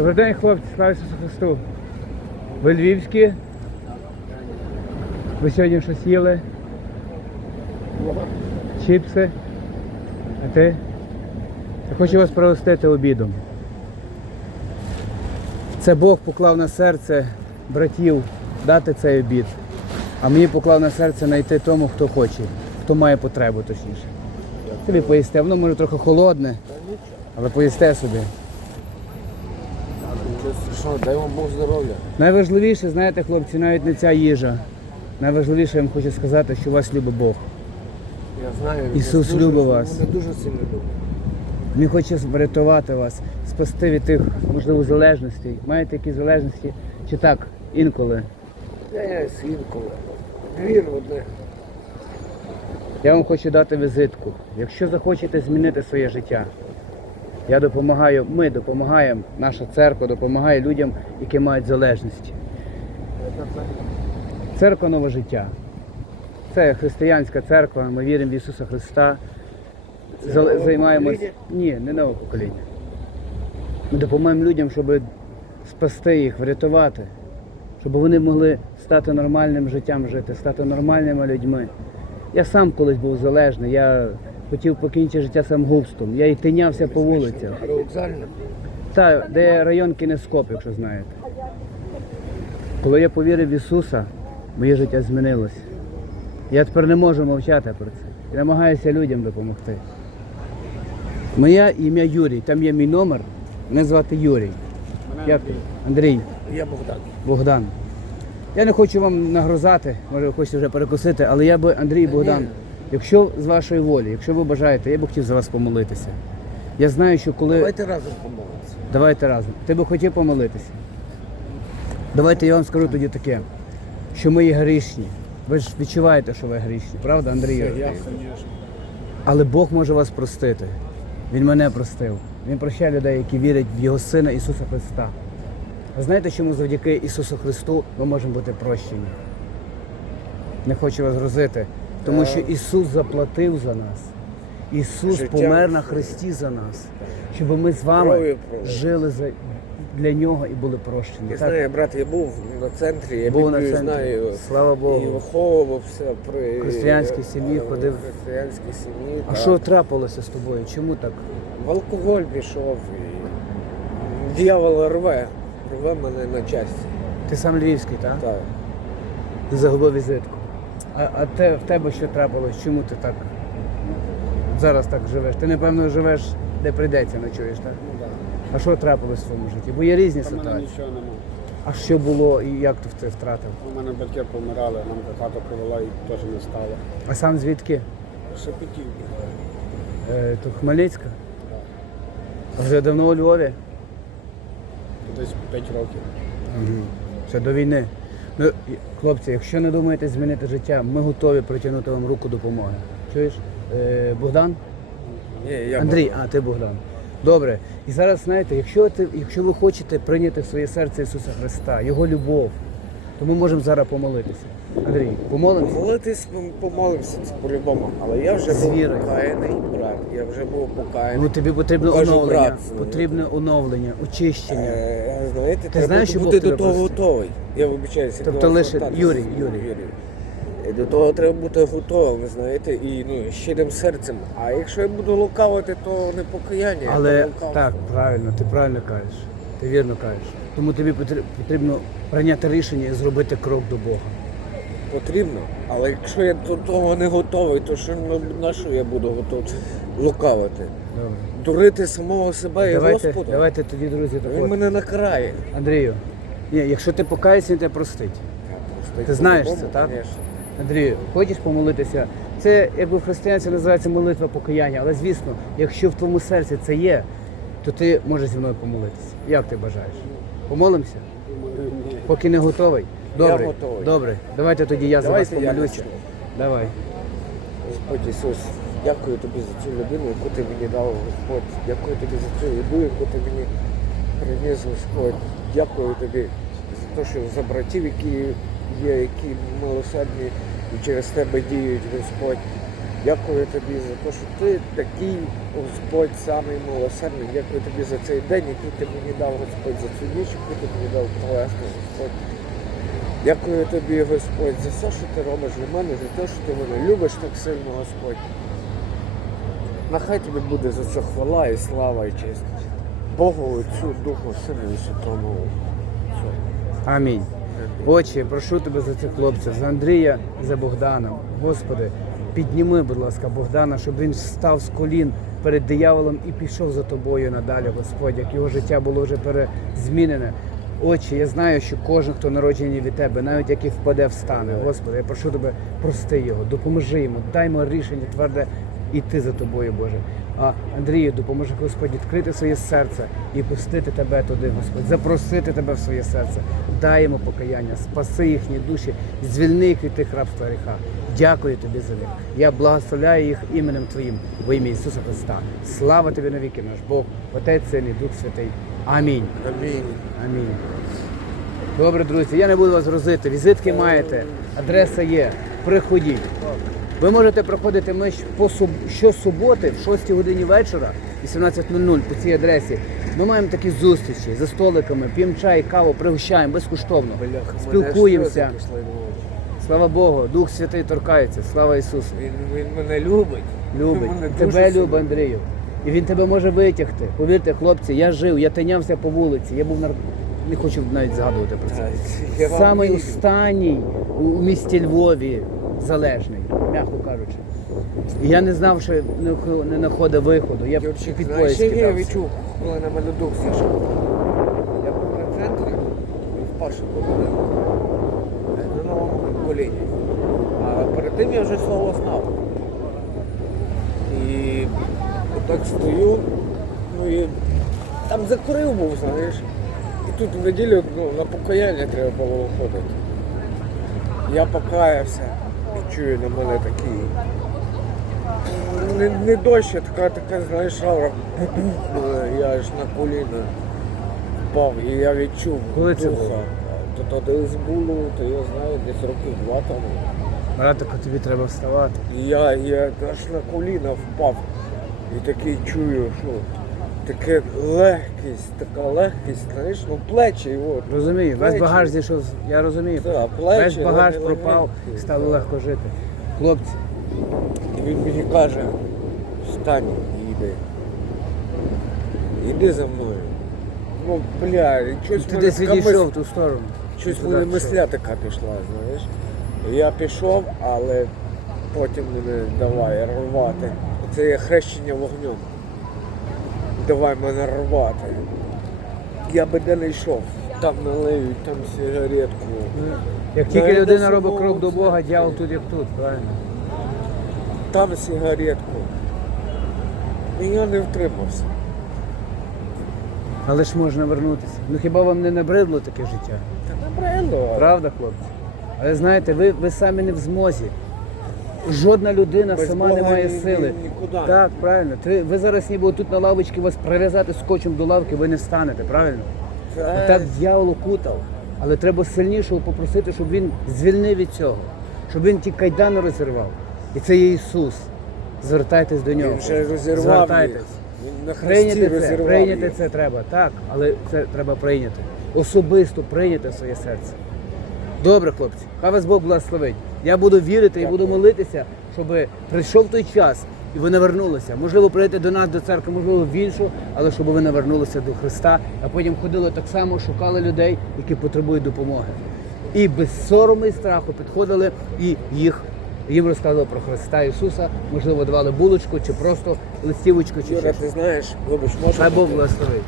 Добрий день, хлопці, слава Ісусу Христу. Ви львівські? Ви сьогодні щось їли? Чіпси? А ти? Я хочу вас пригостити обідом. Це Бог поклав на серце братів дати цей обід. А мені поклав на серце знайти тому, хто хоче, хто має потребу точніше. Тобі поїсти, воно може трохи холодне, але поїсте собі. Нічого страшного, дай вам Бог здоров'я. Найважливіше, знаєте, хлопці, навіть не ця їжа. Найважливіше я вам хочу сказати, що вас любить Бог. Я знаю, він Ісус нас дуже- любить вас. Мене дуже сильно любить. Він хоче врятувати вас, спасти від тих, можливо, залежностей. Маєте якісь залежності? Чи так, інколи? Я я інколи. Вір в одне. Я вам хочу дати візитку. Якщо захочете змінити своє життя, я допомагаю, ми допомагаємо, наша церква допомагає людям, які мають залежності. Церква нове життя. Це християнська церква, ми віримо в Ісуса Христа. Займаємось. Ні, не нове покоління. Ми допомагаємо людям, щоб спасти їх, врятувати, щоб вони могли стати нормальним життям жити, стати нормальними людьми. Я сам колись був залежний, я хотів покінчити життя самогубством. Я і тинявся по вулицях. Та, де район Кінескоп, якщо знаєте. Коли я повірив в Ісуса, моє життя змінилося. Я тепер не можу мовчати про це. Я намагаюся людям допомогти. Моє ім'я Юрій, там є мій номер. Мене звати Юрій. Як? Андрій. Я Богдан. Богдан. Я не хочу вам нагрозати, може ви хочете вже перекусити, але я би, Андрій Богдан, якщо з вашої волі, якщо ви бажаєте, я би хотів за вас помолитися. Я знаю, що коли. Давайте разом помолимося. Давайте разом. Ти би хотів помолитися? Давайте я вам скажу тоді таке, що ми є грішні. Ви ж відчуваєте, що ви грішні, правда, Андрій? Я Але Бог може вас простити. Він мене простив. Він прощає людей, які вірять в Його Сина Ісуса Христа. Ви знаєте, чому завдяки Ісусу Христу ми можемо бути прощені? Не хочу вас грозити, тому що Ісус заплатив за нас. Ісус Життя. помер на Христі за нас, щоб ми з вами жили за, для Нього і були прощені. Я Так? знаю, брат, я був на центрі, я Був на центрі. знаю. Слава Богу. І виховувався при Християнській сім'ї е, ходив. християнській сім'ї. А так. що трапилося з тобою? Чому так? В алкоголь пішов і дьявол рве. Рве мене на часті. Ти сам львівський, так? Так. Ти загубив візитку. А, а те, в тебе що трапилось? Чому ти так зараз так живеш? Ти напевно живеш де прийдеться, ночуєш, так? А що трапилось в твоєму житті? Бо є різні У мене ситуації. нічого немає. А що було і як ти в це втратив? У мене батьки помирали, нам хата привела і теж не стало. А сам звідки? Шепетів. Е, то Хмельницька? А вже давно у Львові? Десь 5 років. Ще до війни. Ну, хлопці, якщо не думаєте змінити життя, ми готові протягнути вам руку допомоги. Чуєш? Е, Богдан? Ні, я Андрій, а ти Богдан. Добре. І зараз знаєте, якщо ти, якщо ви хочете прийняти в своє серце Ісуса Христа, Його любов, то ми можемо зараз помолитися. Андрій, помолимося? Молитись ми помолимося це по-любому. Але я вже З був вірою. покаяний брат. Я вже був покаяний. Ну тобі потрібно Кажу, оновлення, брат, потрібне оновлення, очищення. Е, знаєте, Ти треба знаєш, що бути Бог до тебе того простить? готовий. Я вибачаюся. Тобто до вас лише- звертатися. Юрій, Юрій. Е, До того треба бути готовим, знаєте, і ну, щирим серцем. А якщо я буду лукавити, то не покаяння. Але лукавство. так, правильно, ти правильно кажеш. Ти вірно кажеш. Тому тобі потрібно прийняти рішення і зробити крок до Бога. Потрібно. Але якщо я до того не готовий, то що на- на що я буду готовий лукавити? Добре. Дурити самого себе і Давайте, Господа. давайте тоді, друзі, так Він от. мене накрає. Андрію, ні, якщо ти покаєшся, він тебе простить. Ти знаєш це, так? Конечно. Андрію, хочеш помолитися? Це якби в християнстві називається молитва покаяння, але звісно, якщо в твоєму серці це є, то ти можеш зі мною помолитися. Як ти бажаєш? Помолимося? Поки не готовий? Добре, готовий. добре. Давайте тоді я за вас я помолюся. почну. Давай. Господь Ісус, дякую тобі за цю людину, яку ти мені дав, Господь. Дякую тобі за цю їду, яку ти мені приніс, Господь. Дякую тобі за те, що за братів, які є, які милосердні і через тебе діють, Господь. Дякую тобі за те, що ти такий Господь самий милосердний. Дякую тобі за цей день, який ти мені дав, Господь, за цю ніч, яку ти мені дав провести, Господь. Дякую тобі, Господь, за все, що ти робиш для мене, за те, що ти мене любиш так сильно, Господь. Нехай тобі буде за це хвала і слава і честь. Богу, Отцю, Духу, Сину і Святому. Амінь. Отче, прошу тебе за цих хлопців, за Андрія за Богдана. Господи, підніми, будь ласка, Богдана, щоб він встав з колін перед дияволом і пішов за тобою надалі, Господь, як його життя було вже перезмінене. Отче, я знаю, що кожен, хто народжений від тебе, навіть який впаде, встане. Господи, я прошу тебе, прости його, допоможи йому, дай йому рішення тверде іти за тобою, Боже. А Андрію, допоможи Господь відкрити своє серце і пустити тебе туди, Господь, запросити тебе в своє серце. Дай йому покаяння, спаси їхні душі, звільни їх від тих рабства гріха. Дякую тобі за них. Я благословляю їх іменем Твоїм во ім'я Ісуса Христа. Слава тобі навіки, наш Бог, Отець, Син і Дух Святий. Амінь. Амінь. Амінь. Добре, друзі, я не буду вас грузити. Візитки маєте, адреса є. Приходіть. Ви можете приходити ми щ- по суб- щосуботи в 6 годині вечора, 18.00 по цій адресі. Ми маємо такі зустрічі за столиками, п'ємо чай, каву, пригощаємо безкоштовно. Спілкуємося. на. Слава Богу, Дух Святий торкається. Слава Ісусу. Він, він мене любить. Любить. Мене Тебе любить, Андрію. І він тебе може витягти. Повірте, хлопці, я жив, я тинявся по вулиці. Я був нар... не хочу навіть згадувати про це. Самий останній у місті Львові залежний, м'яко кажучи. І я не знав, що не, хо- не знаходив виходу. Я під поїзд як я відчув, коли на мене дух зійшов. Я був на центрі, вперше будинку, на новому коліні. А перед тим я вже слово знав. І отак стою, ну і там закурив був, знаєш. І тут в неділю ну, на покаяння треба було виходити. Я покаявся і чую на мене такий не, не дощ, а така, така, знаєш, аура. Я аж на коліна впав і я відчув Коли це духа. То, то десь було, то я знаю, десь років два тому. Братику, тобі треба вставати. І я, я аж на коліна впав. І такий чую, що таке легкість, така легкість, знаєш, ну плечі його. Розумію, весь плечі. багаж зійшов. Я розумію. Так, плечі, Весь багаж легкі, пропав, легкі, стало так. легко жити. Хлопці, І він мені каже, встань і йди. Іди за мною. Ну, бля, і щось ти мене десь така відійшов мис- в ту сторону. Щось Ти мене пішов. мисля така пішла, знаєш. Я пішов, але потім мене давай рвати. Це є хрещення вогнем. Давай мене рвати. Я би де не йшов. Там налиють, там сигаретку. Як тільки Навіть людина робить крок до Бога, дьявол тут як тут, правильно? Там сигаретку. І я не втримався. Але ж можна вернутися. Ну хіба вам не набридло таке життя? Та набрело. Правда, хлопці? Але знаєте, ви, ви самі не в змозі. Жодна людина Без сама Бога не має ні- ні- сили. нікуди. Так, правильно. Ти, ви зараз ніби тут на лавочці вас прив'язати скотчем до лавки, ви не встанете, правильно? Це- Так дьявол окутав. Але треба сильнішого попросити, щоб він звільнив від цього, щоб він ті кайдани розірвав. І це є Ісус. Звертайтесь до нього. Він вже розірвав Звертайтесь. їх. Він на хресті Прийняти це, розірвав прийняти їх. це треба, так, але це треба прийняти. Особисто прийняти в своє серце. Добре, хлопці, хай вас Бог благословить. Я буду вірити і буду молитися, щоб прийшов той час і ви навернулися. Можливо, прийти до нас до церкви, можливо, в іншу, але щоб ви навернулися до Христа, а потім ходили так само, шукали людей, які потребують допомоги. І без сорому і страху підходили і їх. Їм розказували про Христа Ісуса, можливо, давали булочку чи просто листівочку чи Юра, щось. ти знаєш, вибач, можна? Хай Бог благословить.